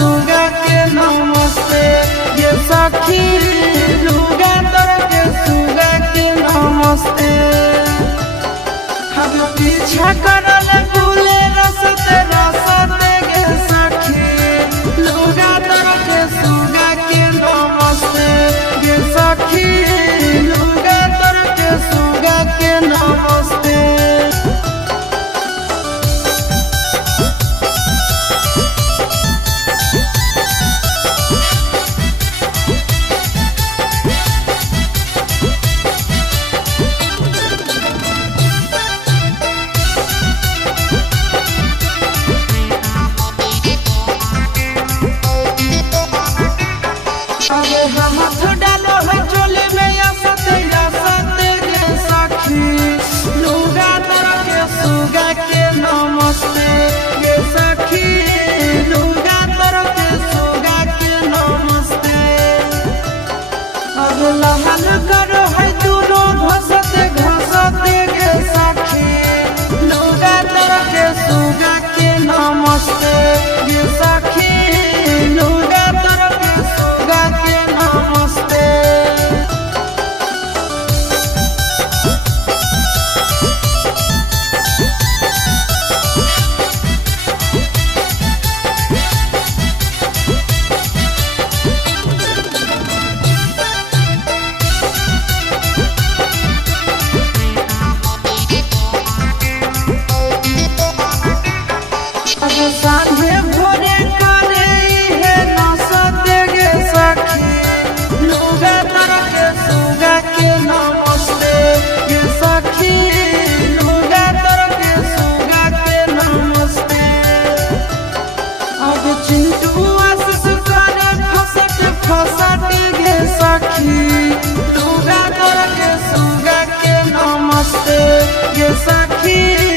सुगा के नमस्ते ये सखी लुगा तर के सुगा के नमस्ते हम पीछा करल फूले रसते रसते गे सखी लुगा तर के सुगा के नमस्ते गे सखी लुगा तर के सुगा के नमस्ते अरे हम डालो है चोले में या सते गे सखी लुगा तर के सुगा के नमस्ते गे सखी लुगा तर के सुगा के नमस्ते अब लहन करो है दोनों घसते गे सखी लुगा तर के सुगा के नमस्ते गे सखी लुगा तर के सुगा के नमस्ते सांझे भोरे करे है नसते गे सखी लुगा तर के सुगा के नमस्ते गे सखी लुगा तर के सुगा के नमस्ते अब चिंटू आशीष करे फसते गे सखी लुगा तर के सुगा के नमस्ते गे सखी